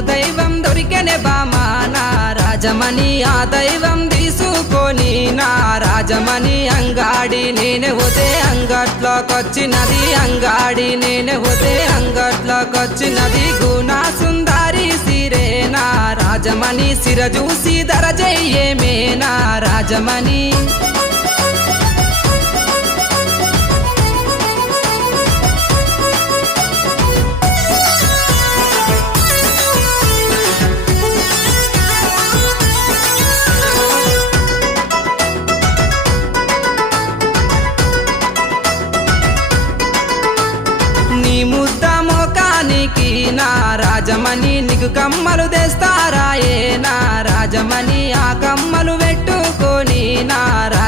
నాకు దైవం దొరికెనే బామా నా రాజమణి ఆ దైవం తీసుకొని నా రాజమణి అంగాడి నేనే పోతే అంగట్లోకొచ్చినది అంగాడి నేనే పోతే అంగట్లోకొచ్చినది గుణ సుందరి సిరేనా రాజమణి సిర చూసి దరజయ్యేమే నా రాజమణి నీ ముద్ద మోకానికి నా రాజమణి నీకు కమ్మలు తెస్తా